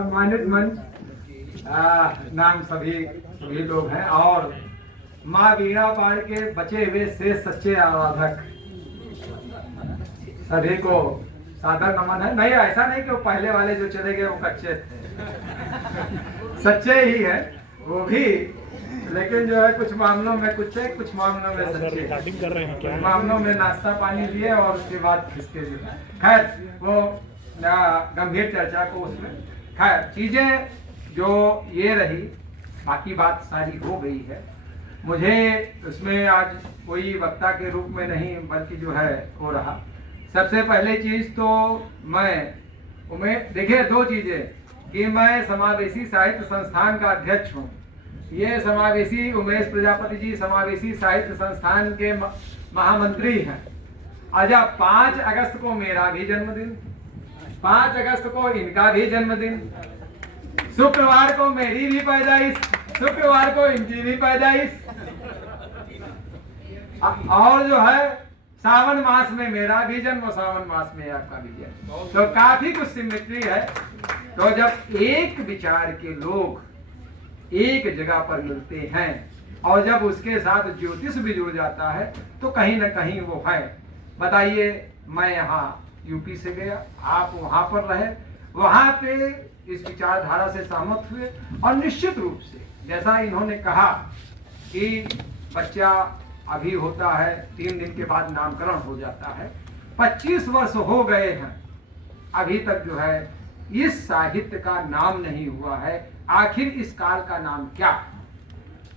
सम्मानित मंच नाम सभी लोग हैं और माँ वीणा पार के बचे हुए शेष सच्चे आराधक सभी को सादर नमन है। नहीं, ऐसा नहीं कि वो पहले वाले जो चले गए वो कच्चे थे, सच्चे ही है वो भी, लेकिन जो है कुछ मामलों में कुछ मामलों में सच्चे, कुछ मामलों में नाश्ता पानी लिए और उसके बाद खिसके लिए। खैर वो गंभीर चर्चा को उसमें, खैर चीजें जो ये रही, बाकी बात सारी हो गई है। मुझे उसमें आज कोई वक्ता के रूप में नहीं बल्कि जो है हो रहा, सबसे पहले चीज तो मैं देखिए दो चीजें कि मैं समावेशी साहित्य संस्थान का अध्यक्ष हूँ। ये समावेशी उमेश प्रजापति जी समावेशी साहित्य संस्थान के महामंत्री हैं। अच्छा 5 अगस्त को मेरा भी जन्मदिन, 5 अगस्त को इनका भी जन्मदिन, शुक्रवार को मेरी भी पैदाइश, शुक्रवार को इनकी भी पैदाइश, और जो है सावन मास में मेरा भी जन्म, सावन मास में आपका भी जन्म, तो काफी कुछ सिमिट्री है। तो जब एक विचार के लोग एक जगह पर मिलते हैं और जब उसके साथ ज्योतिष भी जुड़ जाता है तो कहीं ना कहीं वो है। बताइए, मैं यहाँ यूपी से गया, आप वहां पर रहे, वहां पे इस विचारधारा से सहमत हुए और निश्चित रूप से जैसा इन्होंने कहा कि बच्चा अभी होता है 3 दिन के बाद नामकरण हो जाता है, 25 वर्ष हो गए हैं, अभी तक जो है इस साहित्य का नाम नहीं हुआ है। आखिर इस काल का नाम क्या?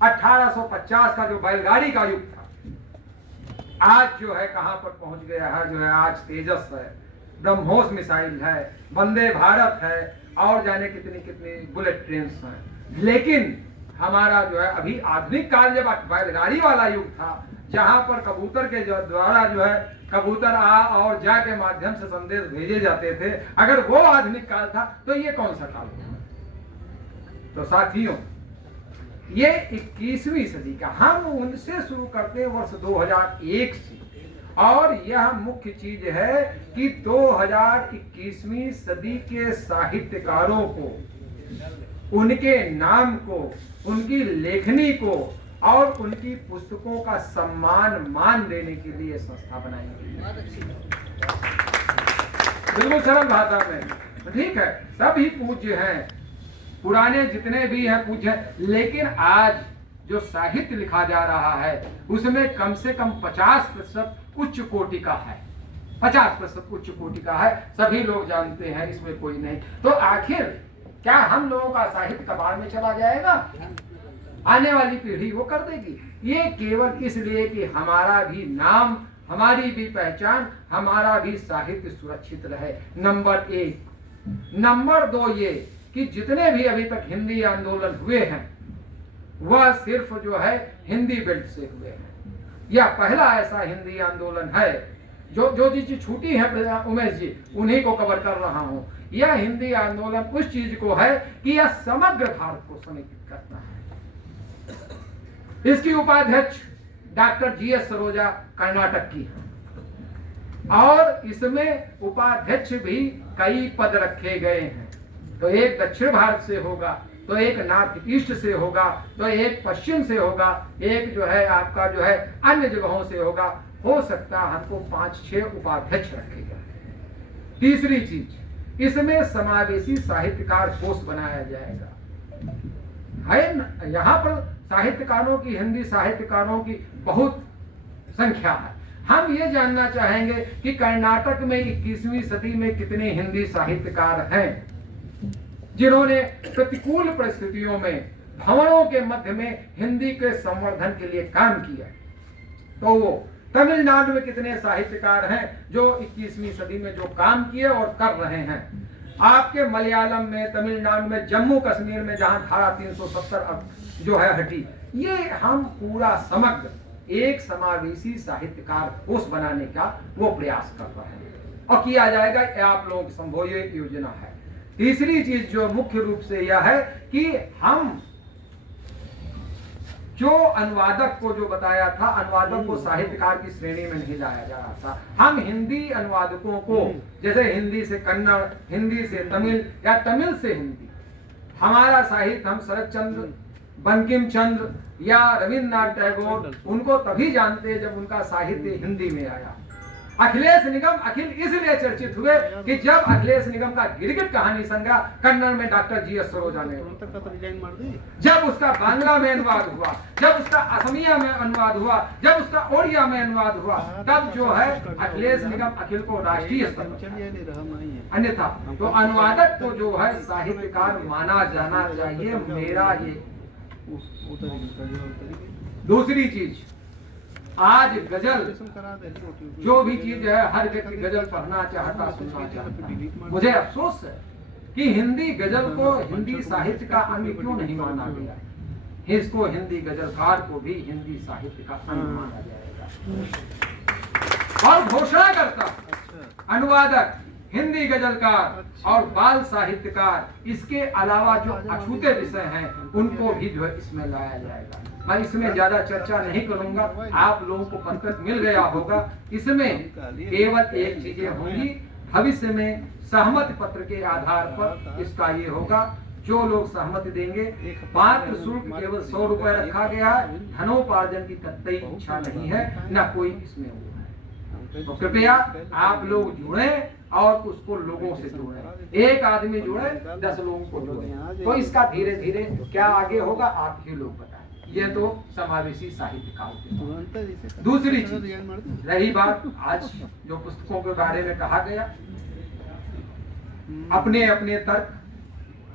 1850 का जो बैलगाड़ी का युग था, आज जो है कहां पर पहुंच गया है, जो है आज तेजस है, ब्रह्मोस मिसाइल है, वंदे भारत है और जाने कितनी कितनी बुलेट ट्रेन हैं। लेकिन हमारा जो है अभी आधुनिक काल जब बैलगाड़ी वाला युग था, जहां पर कबूतर के द्वारा जो है कबूतर आ और जा के माध्यम से संदेश भेजे जाते थे, अगर वो आधुनिक काल था तो ये कौन सा काल था? तो साथियों, ये 21वीं सदी का, हम उनसे शुरू करते हैं वर्ष 2001 से, और यह मुख्य चीज है कि 2021वीं सदी के साहित्यकारों को, उनके नाम को, उनकी लेखनी को और उनकी पुस्तकों का मान देने के लिए संस्था बनाई गई। बिल्कुल सरल भाषा में, ठीक है, सभी पूज्य हैं, पुराने जितने भी हैं पूज्य हैं, लेकिन आज जो साहित्य लिखा जा रहा है उसमें कम से कम 50% उच्च कोटि का है, 50% उच्च कोटि का है, सभी लोग जानते हैं, इसमें कोई नहीं। तो आखिर क्या हम लोगों का साहित्य कबाड़ में चला जाएगा? आने वाली पीढ़ी वो कर देगी। ये केवल इसलिए कि हमारा भी नाम, हमारी भी पहचान, हमारा भी साहित्य सुरक्षित रहे, नंबर 1। नंबर 2 ये कि जितने भी अभी तक हिंदी आंदोलन हुए हैं वह सिर्फ जो है हिंदी बेल्ट से हुए हैं। यह पहला ऐसा हिंदी आंदोलन है जो चीज छूटी है उमेश जी, उन्हीं को कवर कर रहा हूं। यह हिंदी आंदोलन उस चीज को है कि यह समग्र भारत को समेकित करता है। इसकी उपाध्यक्ष डॉक्टर जीएस सरोजा कर्नाटक की है और इसमें उपाध्यक्ष भी कई पद रखे गए हैं। तो एक दक्षिण भारत से होगा, तो एक नॉर्थ ईस्ट से होगा, तो एक पश्चिम से होगा, एक जो है आपका जो है अन्य जगहों से होगा। हो सकता है हमको 5-6 उपाध्यक्ष रखे गए। तीसरी चीज, इसमें समावेशी साहित्यकार कोष बनाया जाएगा। है यहाँ पर साहित्यकारों की, हिंदी साहित्यकारों की बहुत संख्या है। हम ये जानना चाहेंगे कि कर्नाटक में 21वीं सदी में कितने हिंदी साहित्यकार हैं जिन्होंने प्रतिकूल परिस्थितियों में भवनों के मध्य में हिंदी के संवर्धन के लिए काम किया। तो वो तमिलनाडु में कितने साहित्यकार हैं जो 21वीं सदी में जो काम किए और कर रहे हैं। आपके मलयालम में, तमिलनाडु में, जम्मू कश्मीर में जहां धारा 370 जो है हटी, ये हम पूरा समग्र एक समावेशी साहित्यकार कोष बनाने का वो प्रयास कर रहे हैं और किया जाएगा। आप लोगों की संभोग योजना है। तीसरी चीज जो मुख्य रूप से यह है कि हम जो अनुवादक को जो बताया था, अनुवादक को साहित्यकार की श्रेणी में नहीं लाया जा रहा था। हम हिंदी अनुवादकों को, जैसे हिंदी से कन्नड़, हिंदी से तमिल या तमिल से हिंदी, हमारा साहित्य हम शरद चंद्र, बंकिम चंद्र या रविन्द्रनाथ टैगोर उनको तभी जानते हैं जब उनका साहित्य हिंदी में आया। अखिलेश निगम अखिल इसलिए चर्चित हुए कि जब अखिलेश निगम का गिरगिट कहानी संग्रह कन्नड़ में डॉक्टर जी एस सरोजा ने, जब उसका बांग्ला में अनुवाद हुआ, जब उसका असमिया में अनुवाद हुआ, जब उसका ओडिया में अनुवाद हुआ, तब जो है अखिलेश निगम अखिल को राष्ट्रीय स्तर पर। अन्यथा तो अनुवादक को जो है साहित्यकार माना जाना चाहिए, मेरा ये। दूसरी चीज, आज गजल जो भी चीज है, हर व्यक्ति गजल पढ़ना चाहता, सुनना चाहता। मुझे अफसोस है कि हिंदी गजल को हिंदी साहित्य का अंग क्यों नहीं माना गया। इसको हिंदी गजलकार को भी हिंदी साहित्य का अंग माना जाएगा। और घोषणा करता अनुवादक, हिंदी गजलकार और बाल साहित्यकार, इसके अलावा जो अछूते विषय हैं उनको भी जो है इसमें लाया जाएगा। मैं इसमें ज्यादा चर्चा नहीं करूंगा, आप लोगों को पत्र मिल गया होगा। इसमें केवल एक चीजें होंगी, भविष्य में सहमति पत्र के आधार पर इसका ये होगा। जो लोग सहमति देंगे, पात्र शुल्क केवल 100 रुपए रखा गया है, धनोपार्जन की कतई इच्छा नहीं है, न कोई इसमें हुआ है। तो कृपया आप लोग जुड़े और उसको लोगों से जोड़े। एक आदमी जुड़े 10 लोगों को जोड़े, तो इसका धीरे धीरे क्या आगे होगा आप ही लोग बताएं। ये तो समावेशी साहित्य का। दूसरी चीज रही बात आज जो पुस्तकों के बारे में कहा गया, अपने अपने तर्क,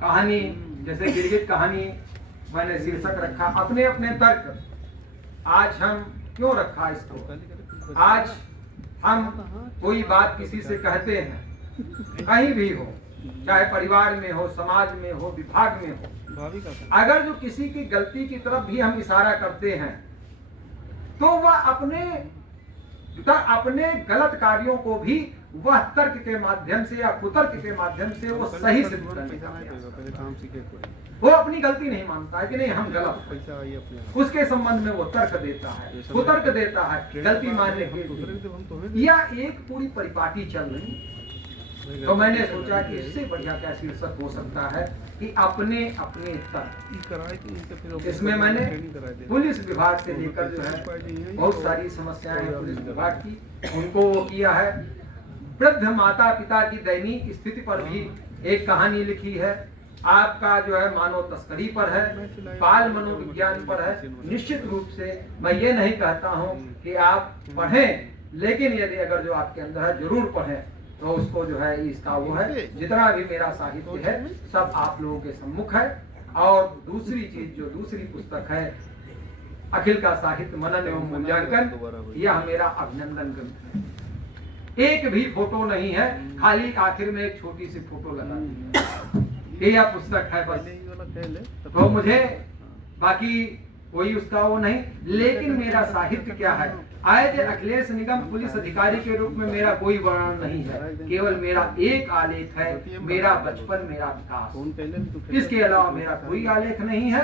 कहानी जैसे गिरगिट कहानी मैंने शीर्षक रखा, अपने अपने तर्क। आज हम क्यों रखा इसको? आज हम कोई बात किसी से कहते हैं, कहीं भी हो, चाहे परिवार में हो, समाज में हो, विभाग में हो, अगर जो किसी की गलती की तरफ भी हम इशारा करते हैं तो वह अपने गलत कार्यों को भी वह तर्क के माध्यम से या कुतर्क के माध्यम से वो सही सिद्ध करने का प्रयास। वो अपनी गलती नहीं मानता है कि नहीं हम गलत, उसके संबंध में वो तर्क देता है, कुतर्क देता है गलती मानने के लिए, या एक पूरी परिपाटी चल रही। तो मैंने सोचा कि इससे बढ़िया क्या शीर्षक हो सकता है कि अपने अपने तर्क। इसमें मैंने पुलिस विभाग से लेकर जो है बहुत सारी समस्याएं हैं पुलिस विभाग की, उनको वो किया है। वृद्ध माता पिता की दयनीय स्थिति पर भी एक कहानी लिखी है। आपका जो है मानव तस्करी पर है, बाल मनोविज्ञान पर है। निश्चित रूप से मैं ये नहीं कहता हूँ कि आप पढ़ें, लेकिन यदि अगर जो आपके अंदर है जरूर पढ़ें, तो उसको जो है इसका वो है, जितना भी मेरा साहित्य है सब आप लोगों के सम्मुख है। और दूसरी चीज, जो दूसरी पुस्तक है अखिल का साहित्य मनन एवं मूल्यांकन, यह मेरा अभिनंदन ग्रंथ है। एक भी फोटो नहीं है, खाली आखिर में एक छोटी सी फोटो लगा दी, यह पुस्तक है बस। तो मुझे बाकी कोई उसका वो नहीं, लेकिन मेरा साहित्य क्या है, एज अखिलेश निगम पुलिस अधिकारी के रूप में मेरा कोई वर्णन नहीं है, केवल मेरा एक आलेख है, मेरा बचपन, मेरा विकास। इसके अलावा मेरा कोई आलेख नहीं है।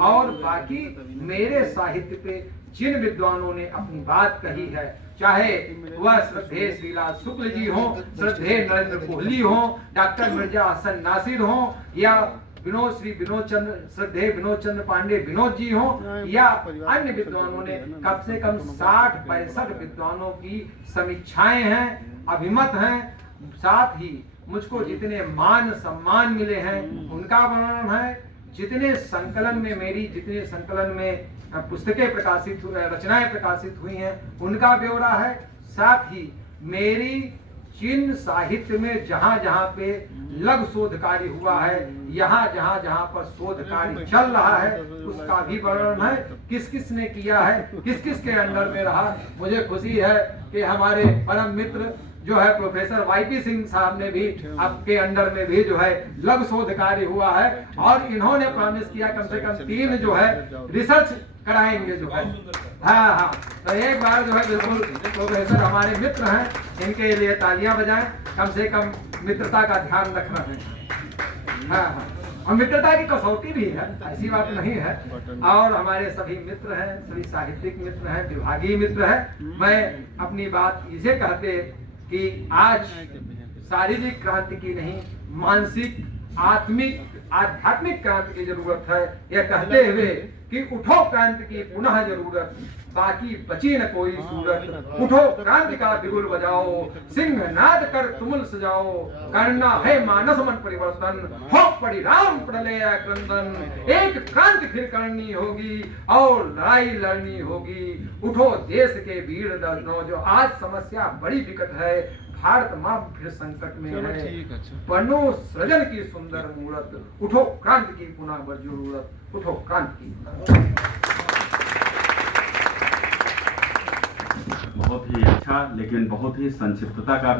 और बाकी मेरे साहित्य पे जिन विद्वानों ने अपनी बात कही है, चाहे वह श्रद्धेय श्रीलाल शुक्ल जी हो, श्रद्धेय नरेंद्र कोहली हो, डॉक्टर मिर्जा हसन नासिर हो, या श्रद्धेय विनोद चंद्र पांडे विनोद जी हो, या अन्य विद्वानों ने कम से कम 60-65 विद्वानों की समीक्षाएं हैं, अभिमत हैं। साथ ही मुझको जितने मान सम्मान मिले हैं उनका वर्णन है। जितने संकलन में पुस्तकें प्रकाशित, रचनाएं प्रकाशित हुई हैं उनका ब्यौरा है। साथ ही मेरी जिन साहित्य में जहां जहां पे लघु शोध कार्य हुआ है, जहां जहां पर शोध कार्य चल रहा है, उसका भी वर्णन है। किस किस ने किया है, किस किस के अंडर में रहा। मुझे खुशी है कि हमारे परम मित्र जो है प्रोफेसर वाईपी सिंह साहब ने भी आपके अंडर में भी जो है लघु शोध कार्य हुआ है, और इन्होंने प्रॉमिस किया कम से कम 3 जो है रिसर्च कराएंगे जो है। हाँ, तो एक बार जो है बिल्कुल प्रोफेसर हमारे मित्र हैं, इनके लिए तालियां बजाएं। कम से कम मित्रता का ध्यान रख रहे हैं। हाँ, और मित्रता की कसौटी भी है, ऐसी बात नहीं है। और हमारे सभी मित्र हैं, सभी साहित्यिक मित्र हैं, विभागीय मित्र हैं। मैं अपनी बात इसे कहते कि आज शारीरिक क्रांति की नहीं, मानसिक आध्यात्मिक क्रांति की जरूरत है, यह कहते हुए कि उठो क्रांति की पुनः जरूरत, बाकी बची न कोई सूरत। उठो क्रांति का बिगुल बजाओ, सिंहनाद कर तुमुल सजाओ, करना है मानस मन परिवर्तन, हो पड़ी राम प्रलय क्रंदन। एक क्रांति फिर करनी होगी और लड़ाई लड़नी होगी। उठो देश के वीर दर्जनों, जो आज समस्या बड़ी विकट है, भारत मां फिर संकट में है, बनो सृजन की सुंदर मूरत। उठो क्रांति की पुनः जरूरत, उठो क्रांति की। बहुत ही अच्छा, लेकिन बहुत ही संक्षिप्तता का